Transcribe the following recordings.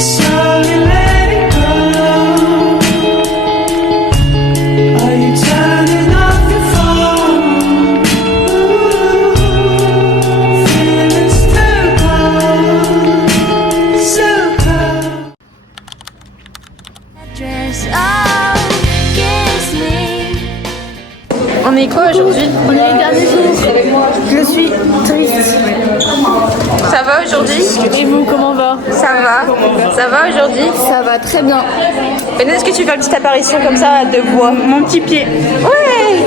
On est quoi aujourd'hui? On est les derniers jours. Je suis triste. Ça va aujourd'hui? Et vous, comment va? Ça va. Ça va aujourd'hui? Ça va très bien. Maintenant, est-ce que tu fais une petite apparition comme ça de voix? Mon petit pied. Ouais!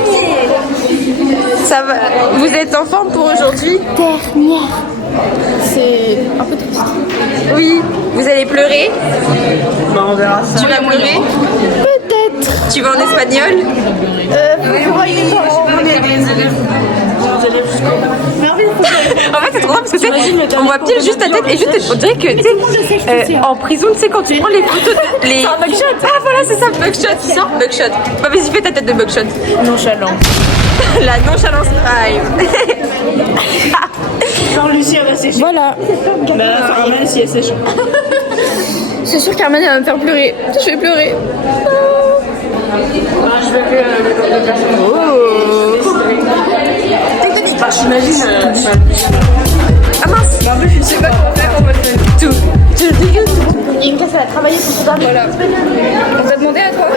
Ça va. Vous êtes en forme pour aujourd'hui? Dernière. C'est un peu triste. Oui. Vous allez pleurer? Bah, on verra ça. Tu vas pleurer? Peut-être. Tu vas en espagnol? Faut voir les parents. On est des élèves. En fait, c'est trop drôle parce que on voit bien juste ta tête et juste on dirait que tu sais, en prison, tu sais, quand tu prends les photos de les. C'est un mugshot. Ah voilà, c'est ça, mugshot, c'est ça, mugshot. Bah vas-y, fais ta tête de mugshot. Nonchalant. La nonchalance prime. Quand Lucie elle va sécher. Voilà. Mais à la fin, même si elle sèche. C'est sûr qu'Armane va me faire pleurer. Je vais pleurer. Je vais faire le personne. Oh. Bah, j'imagine. Ah mince. Bah, en fait, je sais pas comment faire en fait. Tout. Il y a une classe, elle a travaillé pour ce dernier. Voilà. On va demander à toi.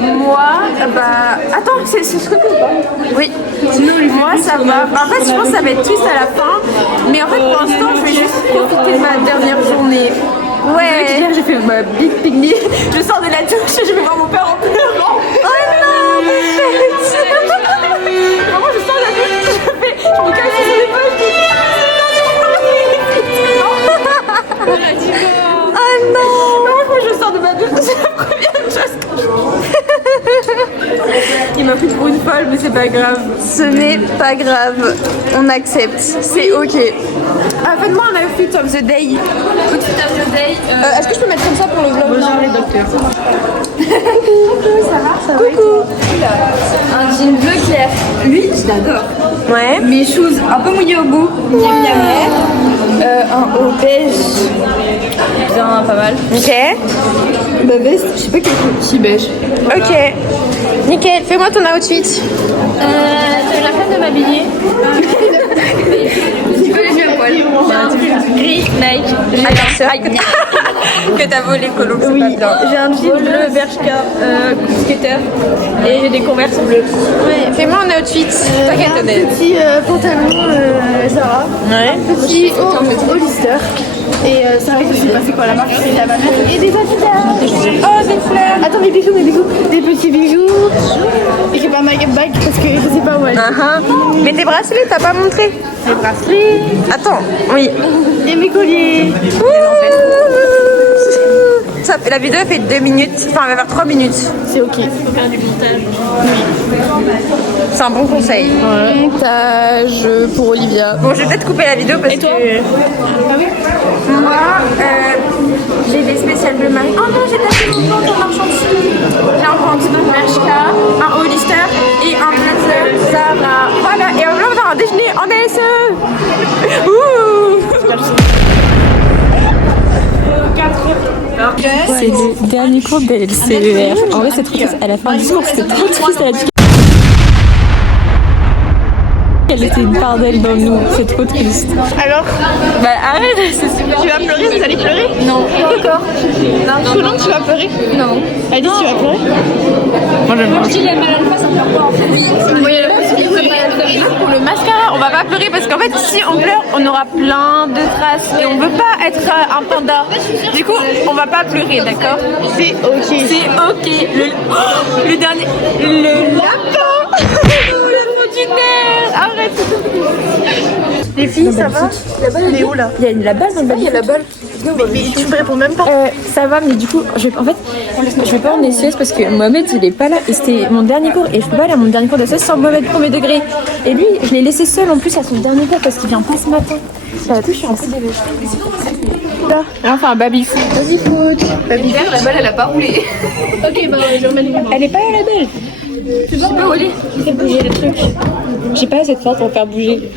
Moi, bah... Attends, c'est ce que tu ou pas? Oui. Moi, ça va. En fait, je pense que ça va être triste à la fin. Mais en fait, pour l'instant, je vais juste profiter de ma dernière journée. Ouais. J'ai fait ma big pygmy. Je sors de la douche et je vais voir mon père en pleurant. Oh non, Vraiment, je sors de la douche, je me casse les épaules, je dis... Oh non. Moi, je sors de ma douche, c'est la première chose que je Il m'a pris pour une folle, mais c'est pas grave. Ce n'est pas grave. On accepte. C'est ok. Faites-moi un outfit of the day. Outfit of the day. Est-ce que je peux mettre comme ça pour le vlog? Bonjour les docteurs. Coucou, ça va? Coucou. Un jean bleu clair. Lui, je l'adore. Ouais. Mes choses un peu mouillées au bout. Miam miam. Un haut beige. Bien, pas mal. Ok. Ma veste, je sais pas quelle couleur. Si beige. Ok. Nickel. Fais-moi ton outfit. T'as la flemme de m'habiller. Tu peux les yeux à poil. J'ai un jean gris Nike. Que t'as volé Colo. Oui, j'ai un jean bleu Bershka skater et j'ai des Converse bleus. Ouais. Fais-moi un outfit. T'inquiète, honnête. Petit pantalon Zara. Ouais. Petit Hollister. Et ça va, je sais pas c'est quoi la marque, c'est la banane. Et des Adidas. Oh, des fleurs. Attends, mes bijoux. Des petits bijoux. Et j'ai pas ma bague parce que je sais pas où elle est. Mais tes bracelets, t'as pas montré? Mes bracelets. Attends, oui. Et mes colliers. Ça, la vidéo elle fait 2 minutes, enfin elle va faire 3 minutes. C'est ok. Faut faire du montage. C'est un bon conseil. Montage pour Olivia. Bon, je vais peut-être couper la vidéo parce que... Ah oui. Moi, j'ai des spéciales bleu marine. Oh non, j'ai pas fait mon compte en marchand dessus. J'ai un pantalon Bershka, un Hollister et un blazer Zara. Voilà, et on va faire un déjeuner en ASE. Ouh. C'est le dernier cours de LCER. En vrai, c'est trop triste. Elle a fait un discours, c'était trop triste. Elle a dit qu'elle était une part d'elle dans nous. C'est trop triste. Alors, bah arrête, c'est super. Tu vas pleurer, vous allez pleurer? Non, pas encore. Non, tu vas pleurer? Non. Elle dit tu vas pleurer? Moi j'aime pas. Si elle a mal à la face, ça pleure pas en fait. Oui, il y a la possibilité de mal à la face. Pour le mascara, on va pas pleurer parce qu'en fait, si on pleure, on aura plein de traces et on veut pas être un panda. Du coup, on va pas pleurer, d'accord? C'est ok. C'est ok. Le dernier. Le lapin! Le foutu nerf! Arrête! Les filles, ça va? La balle, elle est où là? Il y a la balle dans le baby. Il y a la balle. Mais tu me réponds même pas. Ça va, mais du coup, je vais pas en SES parce que Mohamed il est pas là et c'était mon dernier cours et je peux pas aller à mon dernier cours de SES sans Mohamed premier degré. Et lui, je l'ai laissé seul en plus à son dernier cours parce qu'il vient pas ce matin. Ça va tout, je suis un peu désolée. Là, on fait un baby foot. Vas-y, foot. Baby foot. La balle, elle a pas roulé. Ok, bah je remets les mains. Elle est pas là, la balle. Je sais pas où elle est. Fais bouger les trucs. J'ai pas assez de force pour faire bouger.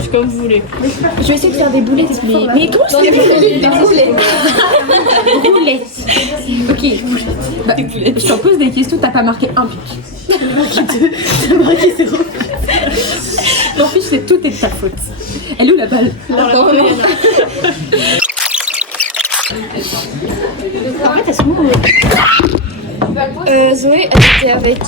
C'est comme vous voulez. Je vais essayer de faire des boulettes, mais comment ça s'appelle des boulettes? Boulettes. Ok. Bah, je t'en pose des questions, t'as pas marqué un but. T'as marqué 0. En plus, c'est tout est de ta faute. Elle est où la balle? En fait, elles sont où? Zoé, elle était avec.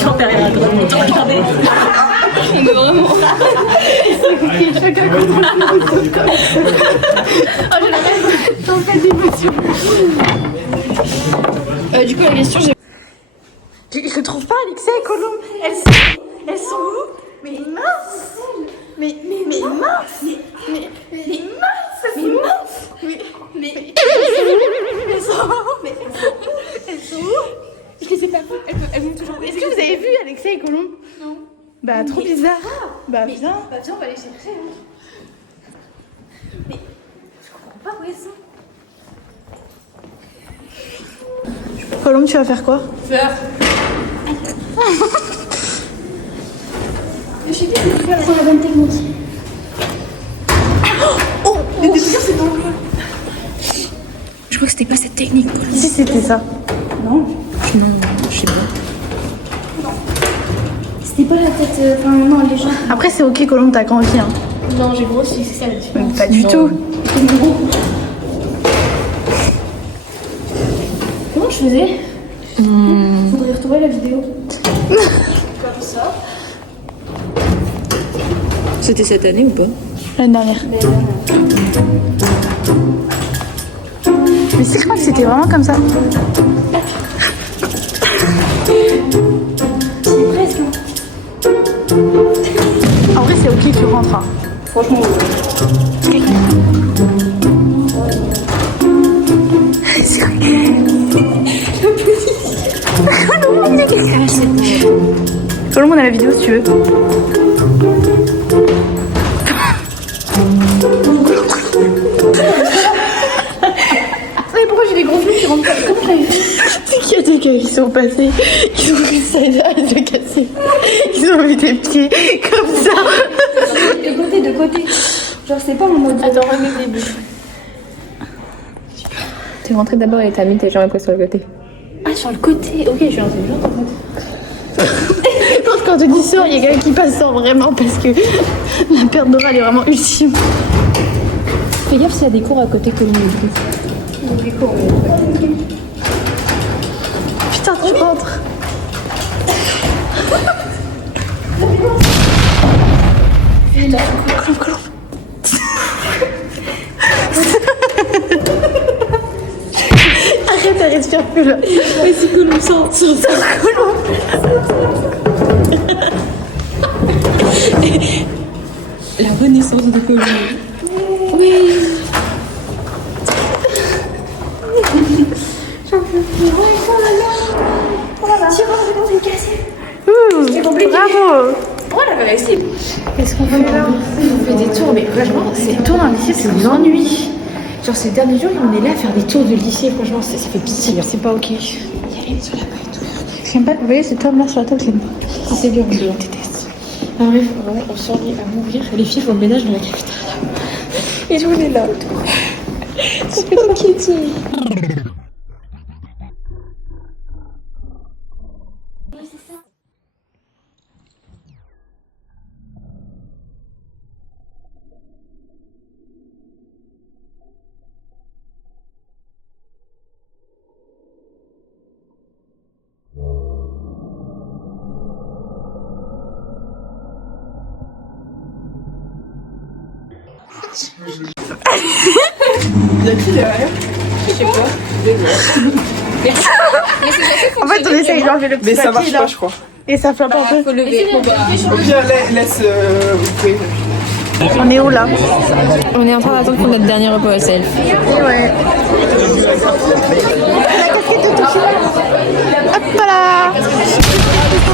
J'en perds rien à droite, regardez. On est vraiment. Chacun contre j'en fais d'émotion. Du coup, la question, je trouve pas Alexia et Colombe. Elles sont où? Mais mince! Mais mince! Mais mince! Elles sont où? Je les ai pas vues. Elles vont toujours. Est-ce que vous avez vu Alexia et Colombe? Non. Bah, trop bizarre. Bah, viens. Bah, viens, on va les chercher. Mais je comprends pas où elles sont. Colombe, tu vas faire quoi? Fleur. Je sais plus de faire la bonne technique. Oh, mais déjà c'est bon. Je crois que c'était pas cette technique. Si c'était ça. Non. Non, je sais pas. C'était pas la tête. Enfin, non, les gens. Après, c'est ok, Colombe, t'as grandi. Hein. Non, j'ai grossi, c'est ça la différence. Pas du tout. Comment je faisais? Faudrait retrouver la vidéo. Comme ça. C'était cette année ou pas? L'année dernière. Mais c'est, je crois que c'était vraiment comme ça. C'est presque. En vrai, c'est ok que tu rentres. Hein. Franchement, c'est quoi? Colombe, on a la vidéo si tu veux. Mais pourquoi j'ai des gros flux qui rentrent pas? Comment j'avais fait? C'est qu'il y a des gars qui sont passés, qui ont vu ça et de casser. Ils ont mis des pieds comme ça. De côté. Genre, c'est pas en mode. Attends, remets les bouches. Tu es rentré d'abord et t'as mis tes jambes après sur le côté. Ah, sur le côté. Ok, je suis intelligente en fait. Je pense quand tu dis ça, il y a quelqu'un qui passe sans vraiment parce que la perte d'oral est vraiment ultime. Fais gaffe s'il y a des cours à côté que nous. Des cours. Putain, tu rentres. Colombe. Arrête, elle respire plus là. Mais c'est Colombe, sort. Colombe. La renaissance de Colombe. Oui. J'en peux plus. Oh là là. Tu vois, c'est bon, cassé. Bravo. Oh, elle avait réussi. Qu'est-ce qu'on fait là? On fait des tours, mais franchement, Les tours dans le lycée, c'est un ennui. genre ces derniers jours, on est là à faire des tours de lycée. Franchement, ça fait pitié. C'est pas ok. Il y a les sur la paille et tout. J'aime pas. Vous voyez, c'est Tom là sur la table, j'aime pas. C'est dur, je déteste. Ah, bref, vraiment, on s'ennuie à mourir. Les filles font le ménage dans la cafétéria. Et je voulais là autour. C'est pas ok, En fait, on essaye d'enlever le petit Mais ça papier marche là. pas, je crois. Et ça floppe un peu. Faut lever. Bien, laisse. Vous pouvez. On est où là? On est en train d'attendre pour notre dernier repas au self. Ouais. La casquette de Toshima. Hop là.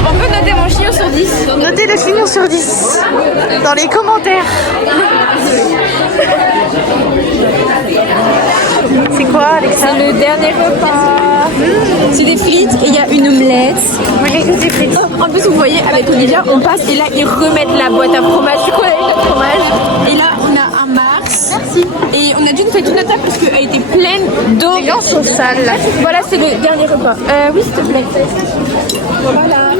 On peut noter mon chiot sur 10. Notez le chignon sur 10 dans les commentaires. C'est quoi, Alexa? dernier repas. C'est des frites et il y a une omelette. En plus, vous voyez, avec Olivia, on passe et là, ils remettent la boîte à fromage. Du coup, on a eu notre fromage. Et là, on a un Mars. Et on a dû nous faire toute notre table parce qu'elle était pleine d'eau. Les gens sont sales. Voilà, c'est le dernier repas. Oui, s'il te plaît. Voilà.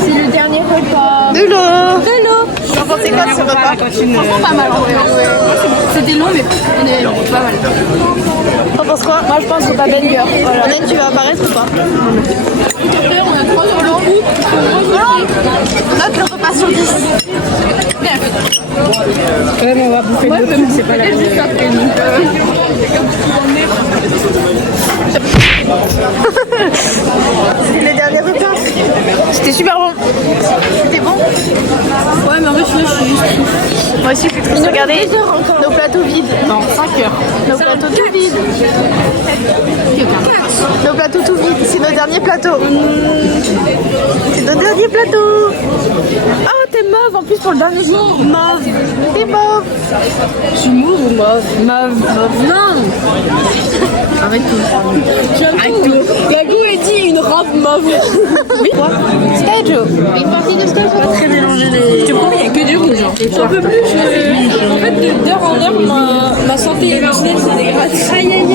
C'est le dernier repas. De l'eau. De l'eau. Vous en pensez quoi de ce repas? Franchement, pas mal en vrai. C'était long, mais pas mal. T'en penses quoi? Moi, je pense que c'est pas banger. Voilà. Hélène, tu vas apparaître ou pas? Après, on a 3 euros. Note le repas sur 10. Ouais, mais on va bouffer le truc, c'est pas la même. C'était le dernier repas. C'était super bon. C'était bon? Ouais, mais en vrai, je suis juste. Moi aussi, je suis triste. Regardez nos plateaux vides. Non, 5 heures. Nos plateaux tout vides. Nos plateaux tout vides. C'est nos derniers plateaux. C'est nos derniers plateaux. Oh, t'es mauve en plus pour le dernier jour. Mauve. T'es mauve. Je suis mauve ou mauve? Mauve. Non. Arrête tout. Arrête tout. Gagou a dit une robe mauve. Oui. Stage. Une partie de stage. Pas très mélangé les. Je te promets, il n'y a que du rouge. J'en peux plus. En fait, d'heure en heure, ma santé émotionnelle se dégrade. Aïe, aïe, aïe.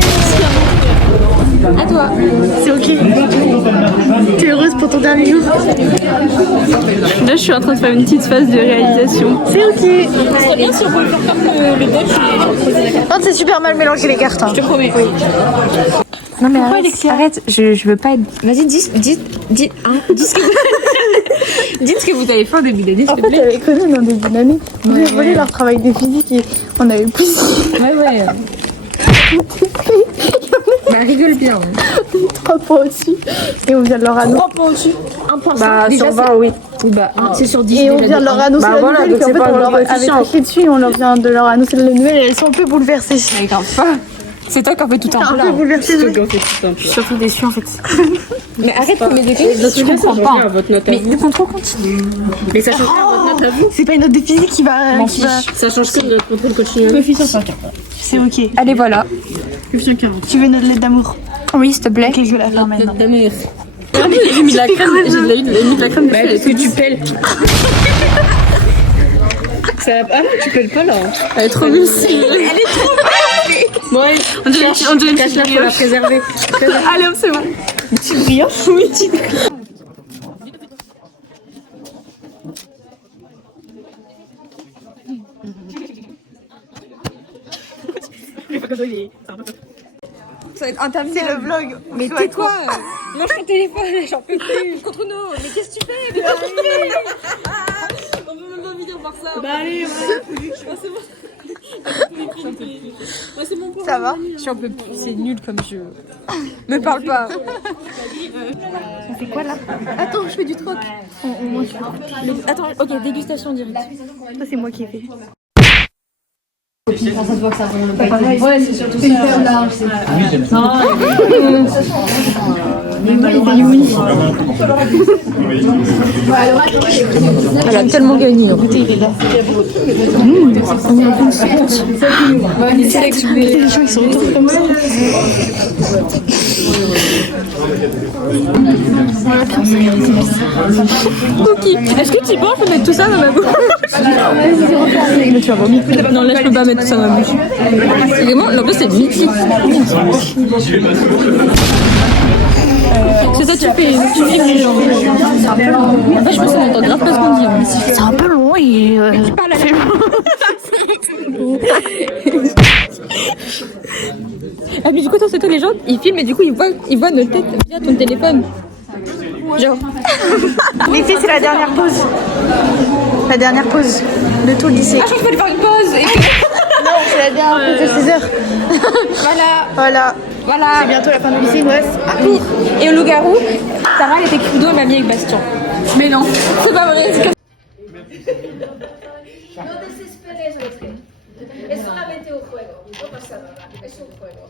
À toi. C'est ok. T'es heureuse pour ton dernier jour? Là, je suis en train de faire une petite phase de réalisation. C'est ok. Ce serait bien si on pouvait faire comme le Dutch et poser la carte. Non, c'est super mal mélangé les cartes. Hein. Je te promets. Non mais Arrête, je veux pas être... Vas-y, dis ce que vous... dites ce que vous avez fait au début d'année, s'il En te fait, plaît. avec Conan, dans début d'année, on a volé leur travail de physique et on avait plus. Ouais. Bah, rigole bien. 3 points au-dessus et on vient de leur annoncer. 3 points au-dessus. 1 point. Bah, Déjà, sur 20, oui. bah, c'est sur 10. Et on vient de leur annoncer Bah la voilà, nouvelle, donc puis en c'est fait pas on un leur avait coefficient. cliqué dessus et on leur vient de leur annoncer la nouvelle et elles sont un peu bouleversées. Mais grave pas. C'est toi qui en fais tout un peu Un là. peu bouleversées. C'est qu'on fait tout un peu. Surtout déçue en fait. Mais arrête de me décrire, je comprends Ça pas. change rien à votre note à Mais vous. le contrôle continue. Mais ça change rien à votre note à vous. C'est pas une note de physique qui va. Ça change que notre contrôle continu. C'est ok. Allez, voilà. Tu veux notre lettre d'amour? Oui, s'il te plaît. Ok, je vais la faire maintenant. D'amour. J'ai mis de la crème, j'ai mis de la crème. Bah, est-ce que tu pèles? Ça... Ah non, tu pèles pas là. Elle est trop lucide. Ouais, On dirait une cache-la pour la préserver. Allez, c'est bon. Petite brioche? Oui, petite brioche. Ça va être interminable. C'est le vlog. Mais tais-toi. Lâche ton téléphone, j'en peux plus. Contre nous. Mais qu'est-ce que tu fais? Mais qu'est-ce que tu fais? On peut même pas venir voir ça. Bah allez, c'est bon. C'est mon point. Ça va? J'en peux plus. C'est nul comme jeu. Me parle pas. On fait quoi là? Attends, je fais du troc. Attends, ok, dégustation directe. Ça, c'est moi qui ai fait. Ouais, c'est surtout ça. Elle a tellement gagné. Hein. Les gens ils sont autour comme ça. Cookie. Est-ce que tu penses je peux mettre tout ça dans ma bouche? Mais tu vas vomir. Non, là je peux pas mettre tout ça dans ma bouche. Vraiment, l'ambiance c'est mythique. C'est ça, tu fais les gens. En fait, je pense qu'on entend grave pas ce qu'on dit. Hein. C'est un peu long et. Parle avec Ah, mais du coup, c'est toi, les gens, ils filment et du coup, ils voient nos têtes via ton téléphone. Genre. Les filles, c'est la dernière pause. La dernière pause de tout le lycée. Ah, je crois qu'il fallait faire une pause. Non, c'est la dernière pause de 6 heures. Voilà. Voilà. C'est bientôt la fin du lycée, il nous reste. Ah oui. Et au loup-garou, Sarah, elle était crudo, elle m'a mis avec Bastien. Mais non, c'est pas vrai. C'est comme... No desesperes, Beatriz. Es solamente un juego. No pasa nada. Es un juego.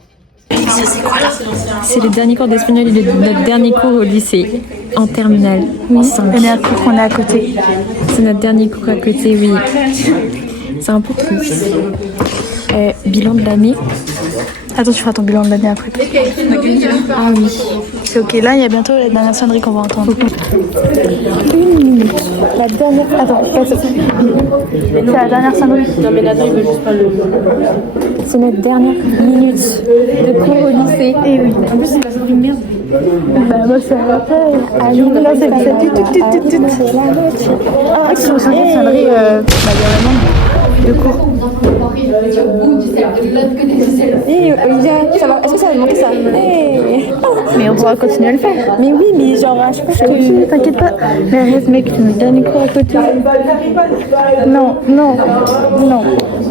C'est le dernier cours d'espagnol et notre dernier cours au lycée, en terminale. Oui, On est à côté. c'est notre dernier cours à côté, oui. C'est un peu triste. Bilan de l'année. Attends, tu feras ton bilan de l'année après. Ah oui. C'est ok, là il y a bientôt la dernière sonnerie qu'on va entendre. 1 minute. La dernière. Attends, c'est la dernière sonnerie. Non, mais Nathan, il veut juste pas le. C'est notre dernière minute de cours au lycée. Et oui. En plus, c'est la sonnerie merde. Bah, moi ça va pas. Là c'est la Ah, si on s'arrête, sonnerie, il y a vraiment de cours. Hé Olivia, ça va, est-ce que ça va te manquer ça? Hey. Mais on pourra continuer à le faire. Mais oui, mais genre à chaque fois je te... Ok, t'inquiète pas. Mais arrête mec, tu me donnes les cours à côté. Non.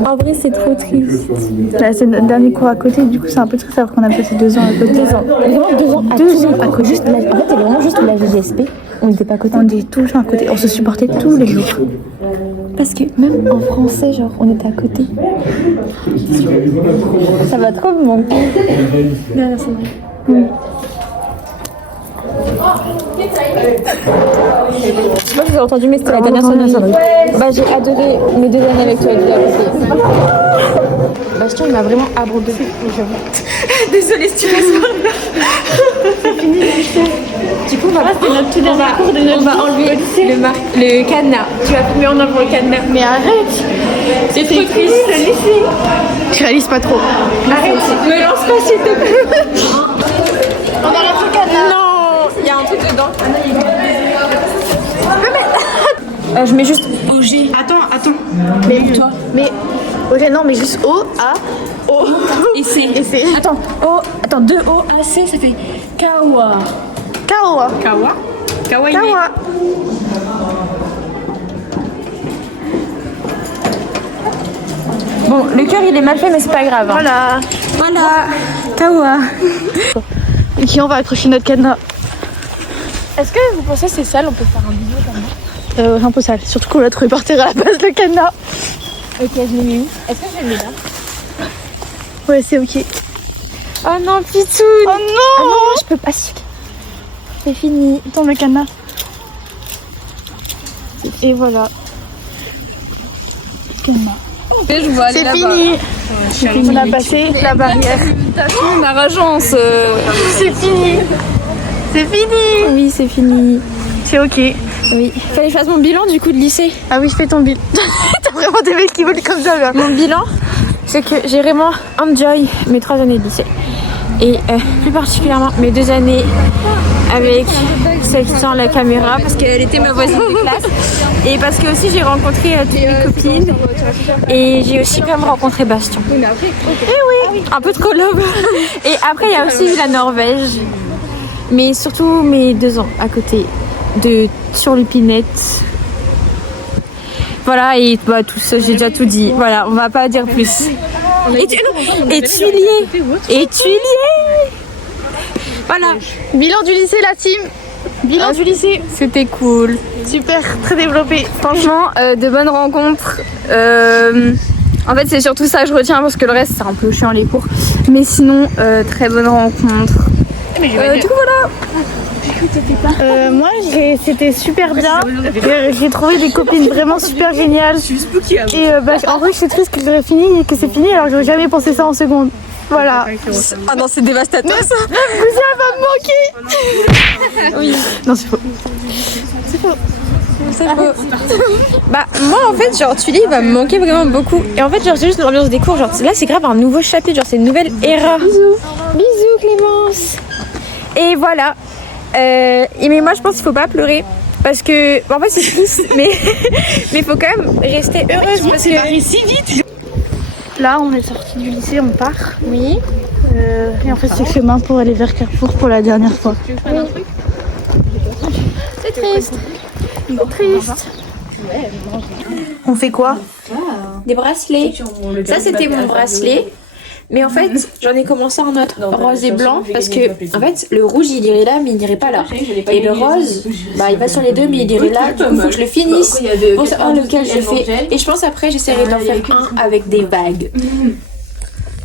En vrai c'est trop triste. Là c'est notre dernier cours à côté, du coup c'est un peu triste alors qu'on a passé 2 ans à côté. 2 ans. Vraiment 2 ans à 2 ans à côté. Juste, en fait c'est vraiment juste la GSP, on n'était pas à côté. On était toujours à côté, on se supportait tous les jours. Parce que même en français, genre, on était à côté. Ça va trop me manquer. Derrière ça. Je sais pas si vous avez entendu, mais c'était la dernière sonnerie. Bah, j'ai adoré mes 2 années avec toi, Olivia. Bastien, il m'a vraiment abandonné. Désolée si tu restes par là. Du coup, on va notre tout dernier cours de notre on va enlever le cadenas. Tu vas filmer en enlevant le cadenas. Mais arrête. C'est trop triste. Le lycée. Je réalise pas trop. Arrête, me lance pas s'il te plaît. On enlève le cadenas. Non, il y a un truc dedans. Je mets juste OG. Attends. Mais ok, non, mais juste O, A, O. Et C. Et C. Attends, 2 O, A, C, ça fait Kawa. Kawa. Kawaii. Kawa. Bon, le cœur il est mal fait, mais c'est pas grave. Hein. Voilà. Kawa. Ok, on va accrocher notre cadenas. Est-ce que vous pensez que c'est sale? On peut faire un bisou comme ça? Un peu sale. Surtout qu'on l'a trouvé par terre à la base, le cadenas. Ok, je l'ai mis où? Est-ce que je le mets là? Ouais, c'est ok. Oh non, Pitoun! Oh Ah non, non, je peux pas. C'est fini. Attends, le cadenas. Et voilà. Cadenas. Je vois aller C'est fini. On a passé la barrière. La ragence. C'est fini. C'est fini. Oui, c'est fini. C'est ok. Oui. Fallait que je fasse mon bilan du coup de lycée. Ah oui, je fais ton bilan. T'as vraiment des mecs qui volent comme ça là. Mon bilan, c'est que j'ai vraiment enjoy mes 3 années de lycée. Et plus particulièrement mes 2 années avec celle qui tient la caméra parce qu'elle était ma voisine de classe. Et parce que aussi j'ai rencontré toutes mes copines. Et j'ai aussi quand même rencontré Bastien. Et oui, un peu de colob. Et après il y a aussi eu la Norvège. Mais surtout mes 2 ans à côté de Turlupinette. Voilà, et bah, tout ça, j'ai déjà tout dit. Voilà, on va pas dire plus. Et Tuilier. Voilà. Bilan du lycée, la team. Bilan du lycée. C'était cool. Super, très développé. Franchement, de bonnes rencontres. En fait, c'est surtout ça que je retiens parce que le reste, c'est un peu chiant les cours. Mais sinon, très bonnes rencontres. Du coup, voilà. Moi, c'était super bien. J'ai trouvé des copines vraiment super géniales. Et en vrai, je suis triste que c'est fini alors que j'aurais jamais pensé ça en seconde. Voilà. Ah non, c'est dévastateur ça. Vous va me manquer. Oui. Non, c'est faux. C'est faux. Bah moi en fait genre Tully va me manquer vraiment beaucoup. Et en fait genre c'est juste l'ambiance des cours. Genre là c'est grave un nouveau chapitre, genre c'est une nouvelle era. Bisous Clémence. Et voilà. Mais moi je pense qu'il faut pas pleurer. Parce que en fait c'est triste mais il faut quand même rester heureuse parce que si vite. Là on est sorti du lycée, on part. Oui. Et en fait c'est chemin pour aller vers Carrefour pour la dernière fois. C'est triste. Triste. On fait quoi? Des bracelets. Ça c'était mon bracelet. Mais en fait, j'en ai commencé un autre rose et blanc parce que en fait, le rouge il irait là mais il n'irait pas là. Et le rose, bah il va sur les deux mais il irait là. Du coup, faut que je le finisse pour savoir lequel je fais. Et je pense après j'essaierai d'en faire un avec des vagues.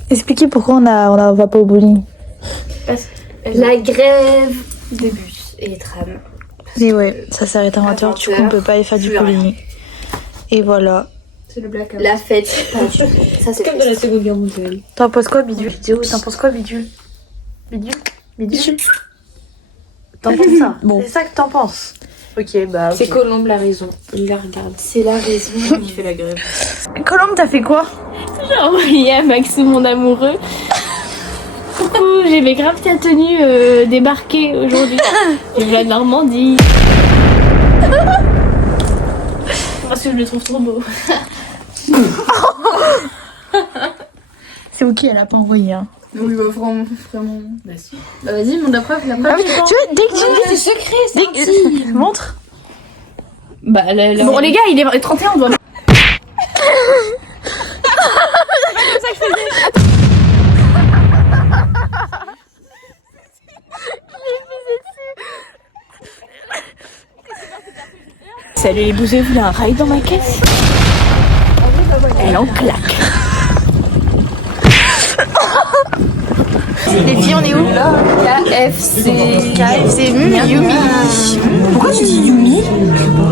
Expliquez pourquoi on va pas au bowling. La grève des bus et les trams. Et ouais, ça s'arrête à 20h, du coup on peut pas aller faire du bowling. Et voilà. C'est le blackout. La fête. Ça c'est Comme dans la Seconde Guerre mondiale. T'en penses quoi, Bidule? T'en penses quoi, Bidule? Bidule? T'en penses ça? Bon. C'est ça que t'en penses? Ok, bah. C'est Colombe la raison. Il la regarde. C'est la raison. Il fait la grève. Colombe, t'as fait quoi? J'ai envoyé à Maxou, mon amoureux. Coucou, j'ai mes grave ta tenue débarquée aujourd'hui. Vive la Normandie. Parce que je le trouve trop beau. C'est ok, elle a pas envoyé, hein. Oui, bah vraiment. Bah si. Bah vas-y, montre la preuve. Ah oui, tu vois, dès que tu dis. C'est secret, Dès que... Montre. Bah Bon, les gars, il est 31, on doit. Salut les bouseux, il y a un rail dans ma caisse. Elle en claque. Les filles, on est où? KFC. KFC, Yumi. Pourquoi tu dis Yumi?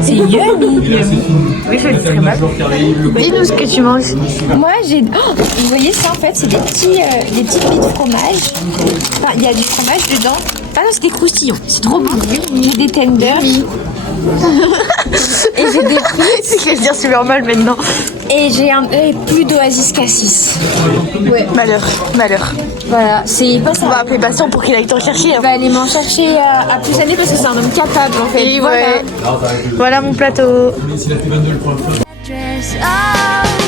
C'est Yumi. Oui, je le dis très mal. Dis-nous ce que tu manges. Moi j'ai. Oh, vous voyez ça en fait, c'est des petites billes de fromage. Enfin, il y a du fromage dedans. Ah non, c'est des croustillons. C'est trop bon. Il y a des tenders. Et j'ai des frites. C'est que je vais dire super mal maintenant. Et j'ai un plus d'Oasis Cassis. Ouais. Malheur. Voilà, c'est pas ça. On va appeler Bastien pour qu'il aille t'en chercher. On va aller m'en chercher à plus années parce que c'est un homme capable en fait. Et voilà. voilà mon plateau. Dress, oh.